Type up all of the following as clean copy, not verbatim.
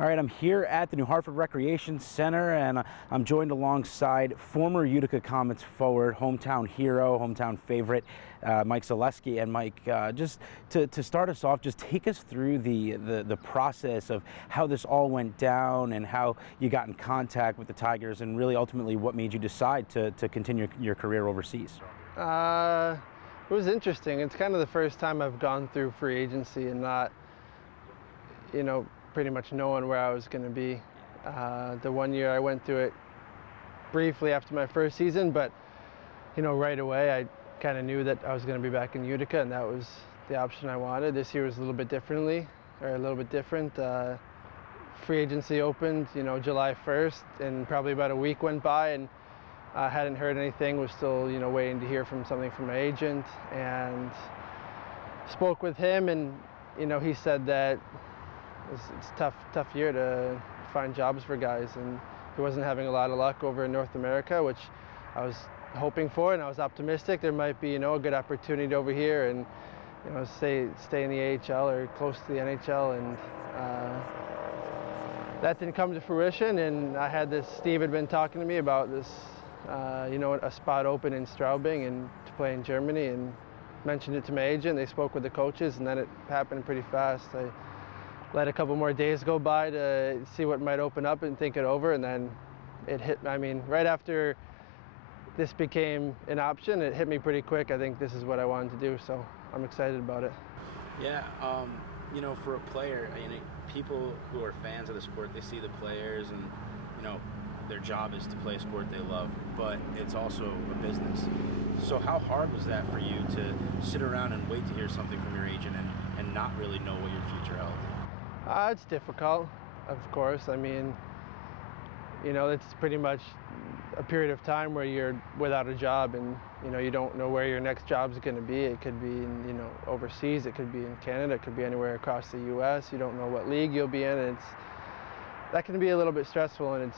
All right, I'm here at the New Hartford Recreation Center, and I'm joined alongside former Utica Comets forward, hometown hero, hometown favorite, Mike Zalewski. And Mike, just to start us off, just take us through the process of how this all went down and how you got in contact with the Tigers, and really ultimately what made you decide to continue your career overseas. It was interesting. It's kind of the first time I've gone through free agency and not, pretty much knowing where I was going to be. The 1 year I went through it briefly after my first season, but right away I kind of knew that I was going to be back in Utica, and that was the option I wanted. This year was a little bit different. Free agency opened, July 1st, and probably about a week went by, and I hadn't heard anything. Was still, waiting to hear from something from my agent, and spoke with him, and he said that it's a tough year to find jobs for guys, and he wasn't having a lot of luck over in North America, which I was hoping for, and I was optimistic there might be a good opportunity over here, and stay in the AHL or close to the NHL, and that didn't come to fruition. And I had Steve had been talking to me about this, a spot open in Straubing and to play in Germany, and mentioned it to my agent. They spoke with the coaches, and then it happened pretty fast. I let a couple more days go by to see what might open up and think it over, and then it hit. Right after this became an option, it hit me pretty quick. I think this is what I wanted to do, so I'm excited about it. Yeah, for a player, people who are fans of the sport, they see the players, and their job is to play a sport they love, but it's also a business. So how hard was that for you to sit around and wait to hear something from your agent and not really know what your future held? It's difficult, of course. It's pretty much a period of time where you're without a job, and you don't know where your next job's going to be. It could be in overseas, it could be in Canada, it could be anywhere across the U.S. You don't know what league you'll be in, and that can be a little bit stressful, and it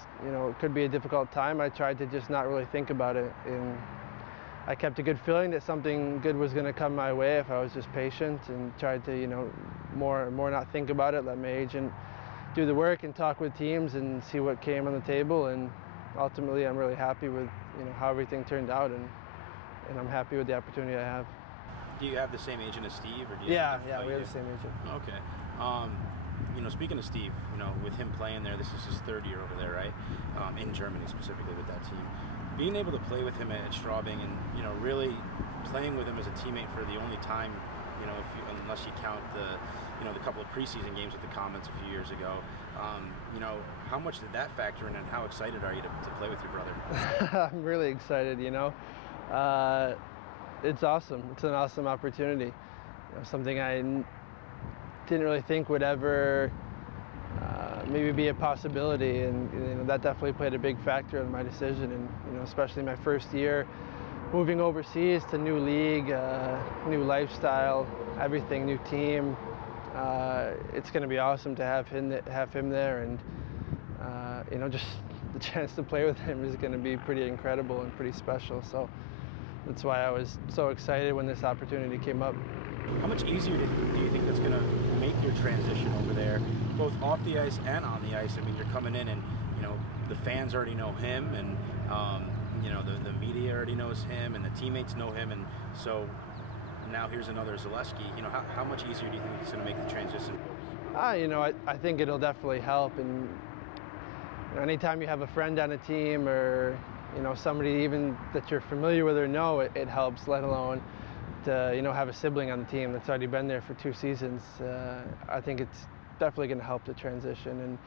could be a difficult time. I tried to just not really think about it, and I kept a good feeling that something good was going to come my way if I was just patient and tried to more not think about it, let my agent do the work and talk with teams and see what came on the table. And ultimately I'm really happy with how everything turned out, and I'm happy with the opportunity I have. Do you have the same agent as Steve, or do you Yeah, we have the same agent. Okay. Speaking of Steve, with him playing there, this is his third year over there, right? In Germany specifically with that team. Being able to play with him at Straubing and, really playing with him as a teammate for the only time, unless you count the couple of preseason games with the Comets a few years ago, how much did that factor in, and how excited are you to play with your brother? I'm really excited, It's awesome. It's an awesome opportunity. Something I didn't really think would ever maybe be a possibility, and that definitely played a big factor in my decision. And especially my first year moving overseas to new league, new lifestyle, everything, new team. It's going to be awesome to have him there, and just the chance to play with him is going to be pretty incredible and pretty special. So that's why I was so excited when this opportunity came up. How much easier do you think that's going to make your transition over there, both off the ice and on the ice? You're coming in, and the fans already know him, and the media already knows him, and the teammates know him, and so now here's another Zalewski. How much easier do you think it's going to make the transition? I think it'll definitely help, and anytime you have a friend on a team, or somebody even that you're familiar with or know, it helps. Let alone to have a sibling on the team that's already been there for 2 seasons. I think it's definitely going to help the transition, and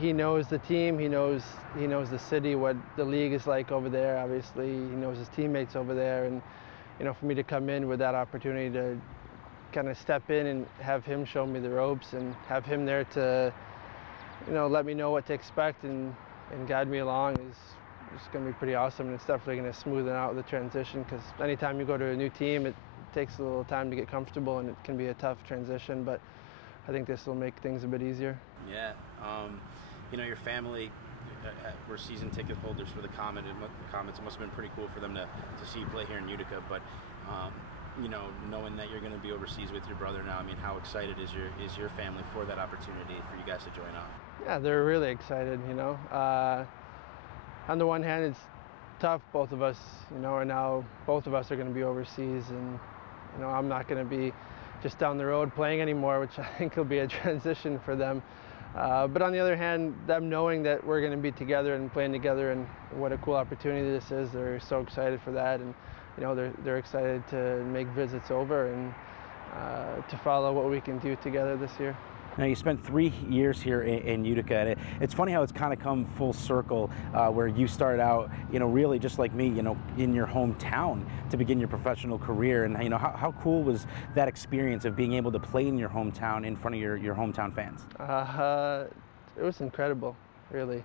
he knows the team, he knows the city, what the league is like over there. Obviously, he knows his teammates over there, and for me to come in with that opportunity to kind of step in and have him show me the ropes, and have him there to let me know what to expect and guide me along is going to be pretty awesome. And it's definitely going to smoothen out the transition, because anytime you go to a new team, it takes a little time to get comfortable, and it can be a tough transition, but I think this will make things a bit easier. Yeah. Your family were season ticket holders for the Comets. It must have been pretty cool for them to see you play here in Utica, but you know, knowing that you're going to be overseas with your brother now, I mean, how excited is your family for that opportunity for you guys to join up? Yeah, they're really excited, you know. On the one hand, it's tough, both of us, you know, are now, both of us are going to be overseas, and, you know, I'm not going to be just down the road playing anymore, which I think will be a transition for them. But on the other hand, them knowing that we're going to be together and playing together, and what a cool opportunity this is, they're so excited for that, and you know, they're excited to make visits over and to follow what we can do together this year. Now, you spent 3 years here in Utica, and it's funny how it's kind of come full circle, where you started out, you know, really just like me, you know, in your hometown to begin your professional career. And, you know, how cool was that experience of being able to play in your hometown in front of your hometown fans? It was incredible, really.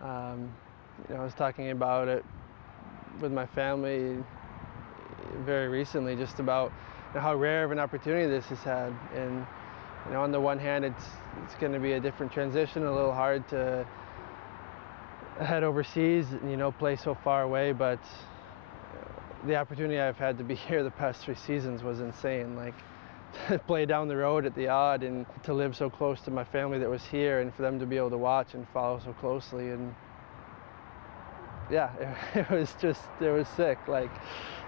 You know, I was talking about it with my family very recently, just about, you know, how rare of an opportunity this has had. And you know, on the one hand, it's going to be a different transition, a little hard to head overseas and, you know, play so far away, but the opportunity I've had to be here the past 3 seasons was insane. Like, to play down the road at the odd and to live so close to my family that was here, and for them to be able to watch and follow so closely, and yeah, it was sick. Like,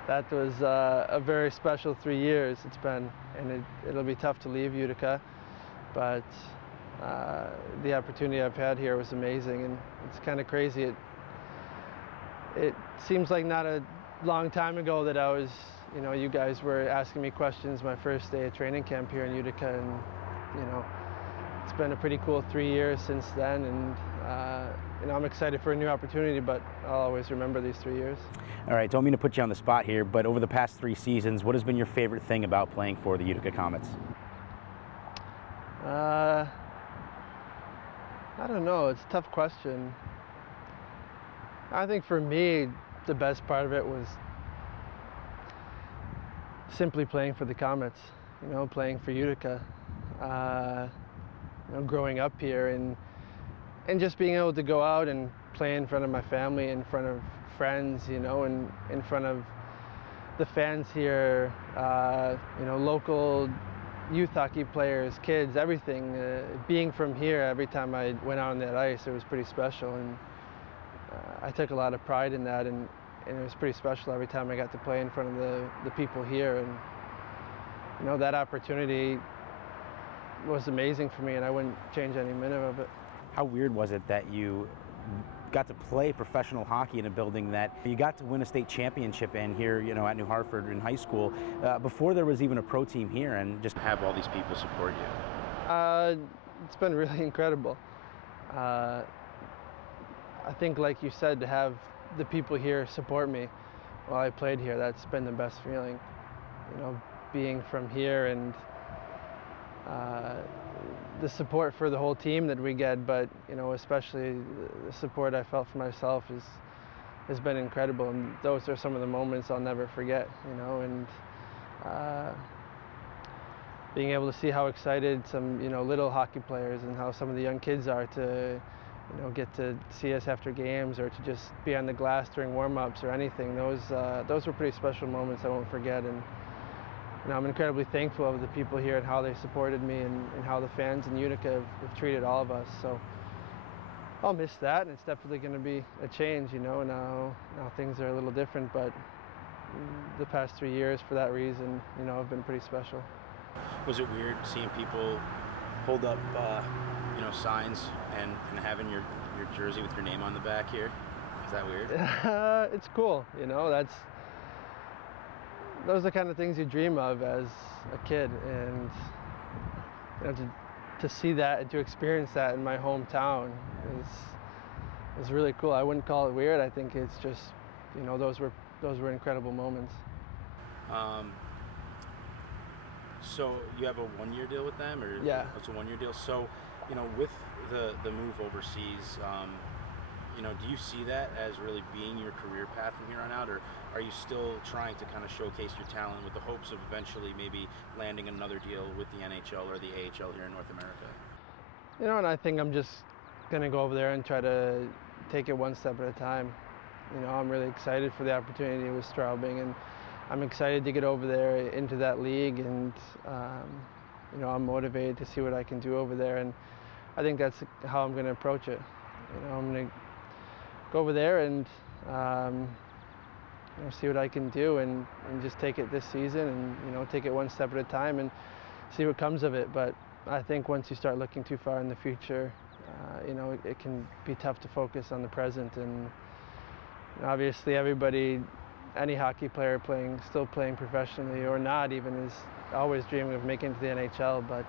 that was a very special 3 years it's been, and it'll be tough to leave Utica, but the opportunity I've had here was amazing, and it's kind of crazy. It seems like not a long time ago that I was, you know, you guys were asking me questions my first day of training camp here in Utica, and you know, it's been a pretty cool 3 years since then, and you know, I'm excited for a new opportunity, but I'll always remember these 3 years. All right, don't mean to put you on the spot here, but over the past 3 seasons, what has been your favorite thing about playing for the Utica Comets? I don't know, it's a tough question. I think for me, the best part of it was simply playing for the Comets, you know, playing for Utica, you know, growing up here, and just being able to go out and play in front of my family, in front of friends, you know, and in front of the fans here, you know, local youth hockey players, kids, everything. Being from here, every time I went out on that ice, it was pretty special, and I took a lot of pride in that, and it was pretty special every time I got to play in front of the people here, and you know, that opportunity was amazing for me, and I wouldn't change any minute of it. How weird was it that you got to play professional hockey in a building that you got to win a state championship in here, you know, at New Hartford in high school, before there was even a pro team here, and just Have all these people support you? It's been really incredible. I think, like you said, to have the people here support me while I played here, that's been the best feeling. You know, being from here, and the support for the whole team that we get, but you know, especially the support I felt for myself has been incredible, and those are some of the moments I'll never forget. You know, and being able to see how excited some, you know, little hockey players and how some of the young kids are to, you know, get to see us after games, or to just be on the glass during warm-ups or anything. Those were pretty special moments I won't forget, and you know, I'm incredibly thankful of the people here and how they supported me, and how the fans in Utica have treated all of us. So I'll miss that, and it's definitely going to be a change, you know. Now things are a little different, but the past 3 years, for that reason, you know, have been pretty special. Was it weird seeing people hold up, you know, signs and having your jersey with your name on the back here? Is that weird? It's cool, you know. Those are the kind of things you dream of as a kid, and you know, to see that and to experience that in my hometown is really cool. I wouldn't call it weird. I think it's just, you know, those were incredible moments. So you have a 1-year deal with them, or yeah, it's a 1-year deal. So, you know, with the move overseas, you know, do you see that as really being your career path from here on out, or are you still trying to kind of showcase your talent with the hopes of eventually maybe landing another deal with the NHL or the AHL here in North America? You know, and I think I'm just going to go over there and try to take it one step at a time. You know, I'm really excited for the opportunity with Straubing, and I'm excited to get over there into that league, and you know, I'm motivated to see what I can do over there, and I think that's how I'm going to approach it. You know, I'm going to go over there and you know, see what I can do, and just take it this season, and you know, take it one step at a time and see what comes of it. But I think once you start looking too far in the future, you know, it can be tough to focus on the present. And obviously everybody, any hockey player still playing professionally or not even, is always dreaming of making it to the NHL, but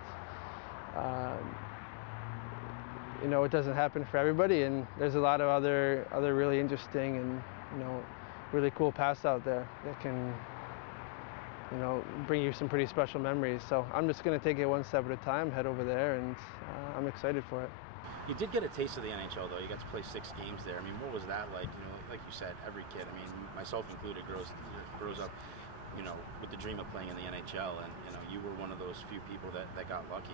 you know, it doesn't happen for everybody, and there's a lot of other really interesting and, you know, really cool paths out there that can, you know, bring you some pretty special memories. So I'm just going to take it one step at a time, head over there, and I'm excited for it. You did get a taste of the NHL, though. You got to play 6 games there. I mean, what was that like? You know, like you said, every kid, I mean, myself included, grows up, you know, with the dream of playing in the NHL, and you know, you were one of those few people that got lucky,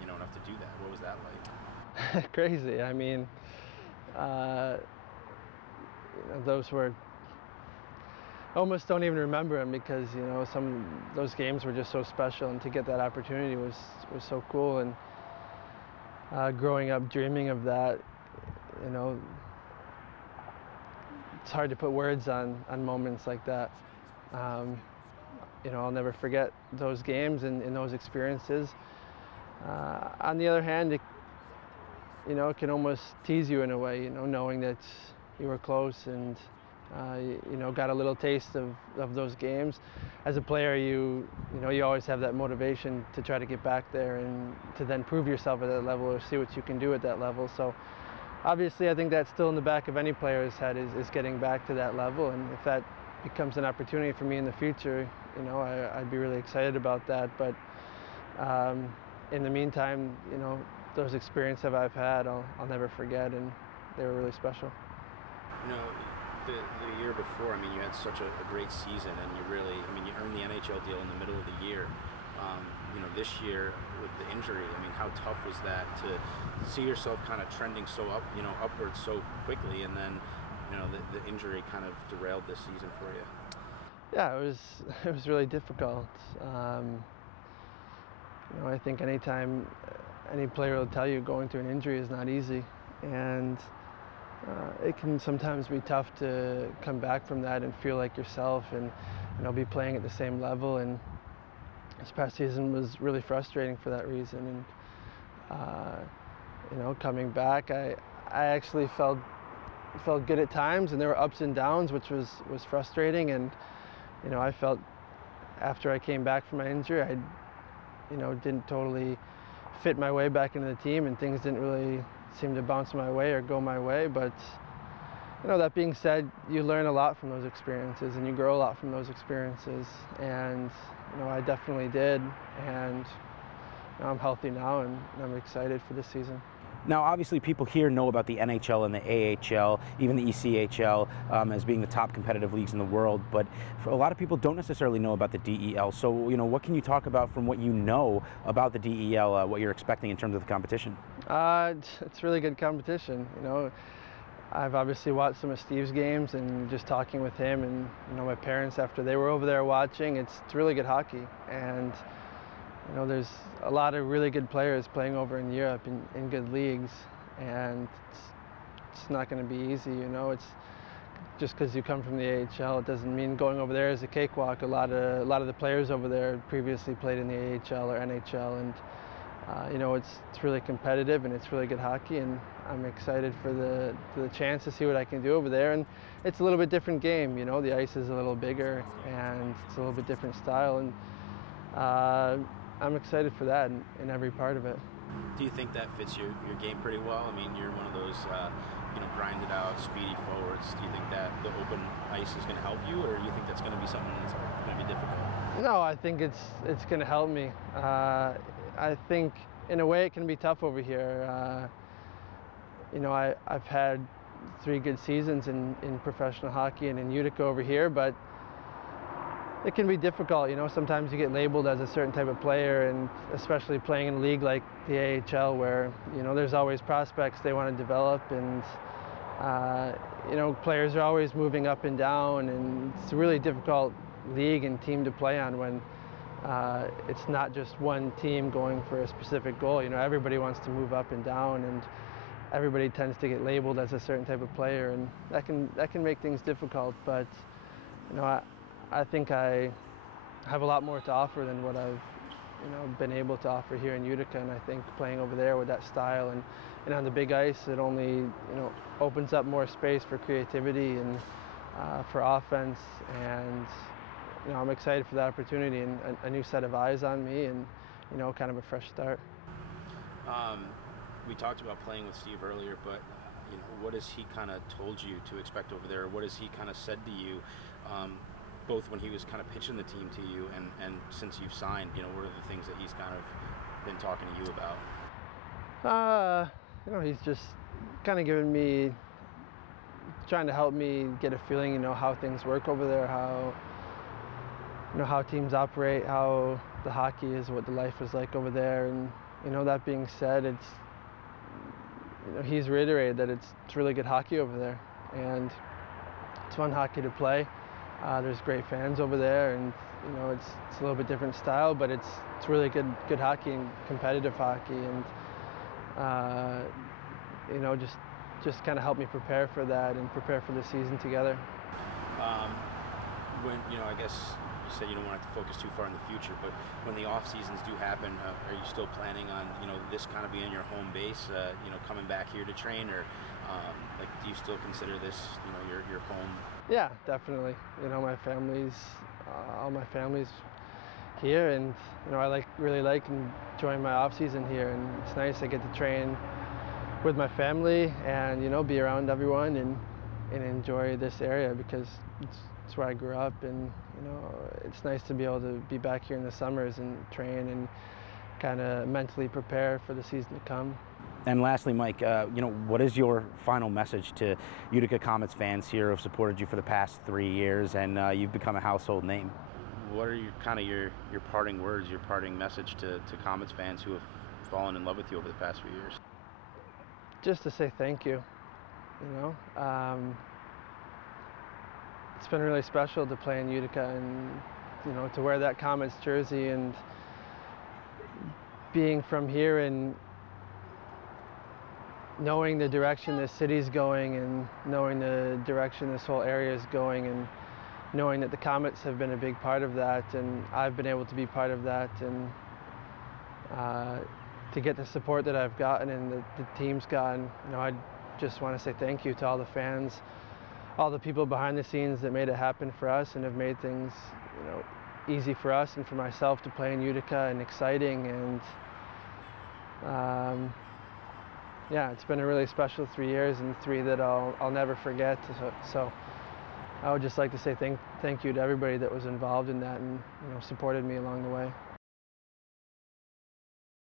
you know, enough to do that. What was that like? Crazy. I mean, you know, those were, I almost don't even remember them, because you know, those games were just so special, and to get that opportunity was so cool. And growing up dreaming of that, you know, it's hard to put words on moments like that. You know, I'll never forget those games and those experiences. On the other hand, you know, it can almost tease you in a way, you know, knowing that you were close and you know, got a little taste of those games. As a player, you know, you always have that motivation to try to get back there and to then prove yourself at that level, or see what you can do at that level. So obviously I think that's still in the back of any player's head, is getting back to that level. And if that becomes an opportunity for me in the future, you know, I'd be really excited about that. But in the meantime, you know, those experiences I've had, I'll never forget, and they were really special. You know, the year before, I mean, you had such a great season, and you really, I mean, you earned the NHL deal in the middle of the year. You know, this year with the injury, I mean, how tough was that to see yourself kind of trending so upwards so quickly, and then, you know, the injury kind of derailed this season for you? Yeah, it was really difficult. You know, I think anytime any player will tell you going through an injury is not easy, and it can sometimes be tough to come back from that and feel like yourself, and you know, be playing at the same level. And this past season was really frustrating for that reason. And you know, coming back, I actually felt good at times, and there were ups and downs, which was frustrating. And you know, I felt after I came back from my injury, I, you know, didn't totally fit my way back into the team, and things didn't really seem to bounce my way or go my way. But you know, that being said, you learn a lot from those experiences, and you grow a lot from those experiences. And you know, I definitely did, and you know, I'm healthy now, and I'm excited for this season. Now, obviously, people here know about the NHL and the AHL, even the ECHL, as being the top competitive leagues in the world, but for a lot of people don't necessarily know about the DEL. So, you know, what can you talk about from what you know about the DEL, what you're expecting in terms of the competition? It's really good competition. You know, I've obviously watched some of Steve's games, and just talking with him, and you know, my parents after they were over there watching, it's really good hockey. And you know, there's a lot of really good players playing over in Europe in good leagues, and it's not going to be easy. You know, it's just because you come from the AHL, it doesn't mean going over there is a cakewalk. A lot of the players over there previously played in the AHL or NHL, and you know, it's really competitive, and it's really good hockey, and I'm excited for the chance to see what I can do over there. And it's a little bit different game. You know, the ice is a little bigger, and it's a little bit different style, and I'm excited for that in every part of it. Do you think that fits your game pretty well? I mean, you're one of those, you know, grinded out, speedy forwards. Do you think that the open ice is going to help you, or do you think that's going to be something that's going to be difficult? No, I think it's going to help me. I think in a way it can be tough over here. You know, I've had 3 good seasons in professional hockey and in Utica over here, but it can be difficult. You know, sometimes you get labeled as a certain type of player, and especially playing in a league like the AHL, where you know, there's always prospects they want to develop, and you know, players are always moving up and down, and it's really difficult league and team to play on when it's not just one team going for a specific goal. You know, everybody wants to move up and down, and everybody tends to get labeled as a certain type of player, and that can make things difficult. But you know, I think I have a lot more to offer than what I've been able to offer here in Utica, and I think playing over there with that style and on the big ice, it only opens up more space for creativity and for offense, and I'm excited for that opportunity and a new set of eyes on me, and kind of a fresh start. We talked about playing with Steve earlier, but what has he kind of told you to expect over there? What has he kind of said to you, both when he was kind of pitching the team to you and since you've signed? What are the things that he's kind of been talking to you about? He's just kind of trying to help me get a feeling, how things work over there, how teams operate, how the hockey is, what the life is like over there. And that being said, he's reiterated that it's really good hockey over there, and it's fun hockey to play. There's great fans over there, and it's a little bit different style, but it's really good hockey and competitive hockey, and just kind of help me prepare for that and prepare for the season together. When I guess you said you don't want to focus too far in the future, but when the off seasons do happen, are you still planning on this kind of being your home base? Coming back here to train, or do you still consider this your home? Yeah, definitely. My family's all my family's here, and I really like enjoying my off season here, and it's nice I get to train with my family and be around everyone and enjoy this area because it's where I grew up, and it's nice to be able to be back here in the summers and train and kind of mentally prepare for the season to come. And lastly, Mike, what is your final message to Utica Comets fans here who have supported you for the past 3 years, and you've become a household name? What are your parting words, your parting message to Comets fans who have fallen in love with you over the past few years? Just to say thank you. It's been really special to play in Utica and to wear that Comets jersey, and being from here and knowing the direction this city's going and knowing the direction this whole area is going, and knowing that the Comets have been a big part of that, and I've been able to be part of that, and to get the support that I've gotten and the team's gotten, I just want to say thank you to all the fans, all the people behind the scenes that made it happen for us and have made things easy for us and for myself to play in Utica and exciting, and yeah, it's been a really special 3 years, and 3 that I'll never forget. So I would just like to say thank you to everybody that was involved in that and supported me along the way.